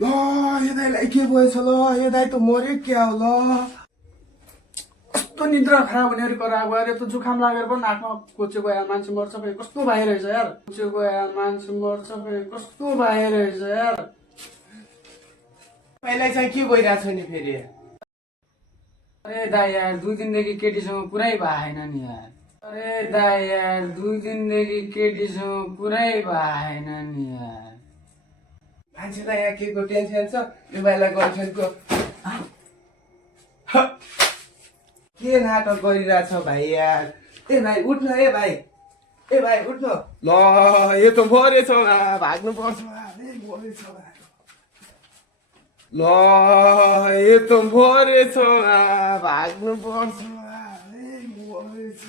ल यो दाइलाई के भएछ ल यो दाइ त मर्यो क्या हो ल कस्तो निद्रा खराब हुने अरे कराएको अरे त जुखाम लागेर पनि नाकमा कोचेको यार मान्छे मर्छ फेरि कस्तो भइरहेछ यार कोचेको यार मान्छे मर्छ फेरि कस्तो भइरहेछ यार तपाईँलाई चाहिँ के भइरहेछ नि फेरि अरे दाइ यार 2 दिनदेखि केटीसँग पुरै भएन नि यार अरे दाइ यार 2 दिनदेखि केटीसँग पुरै भएन नि यार मान्छेलाई यहाँ के को टेन्सन छ यो भाइलाई गर्लफ्रेन्डको के नाटक गरिरहेछ भाइ यार ए भाइ उठ्न ए भाइ उठ्न ल यो त मरेछ भाग्नु पर्छ मरेछ ल यो त मरेछ भाग्नु पर्छ मरेछ